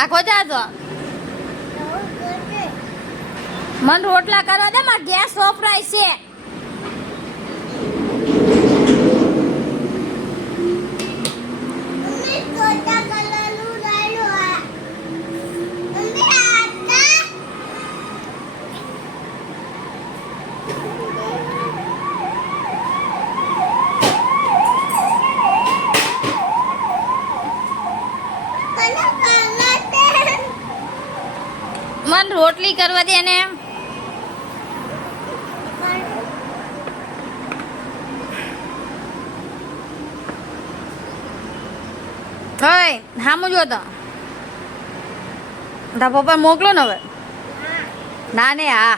આખો જા તો મન રોટલા કરવા દે, માર ગેસ વપરાય છે. મન રોટલી કરવા દે ને. ઓય હામું જો તો તારા પપ્પા મોકલો ને હવે. ના ને હા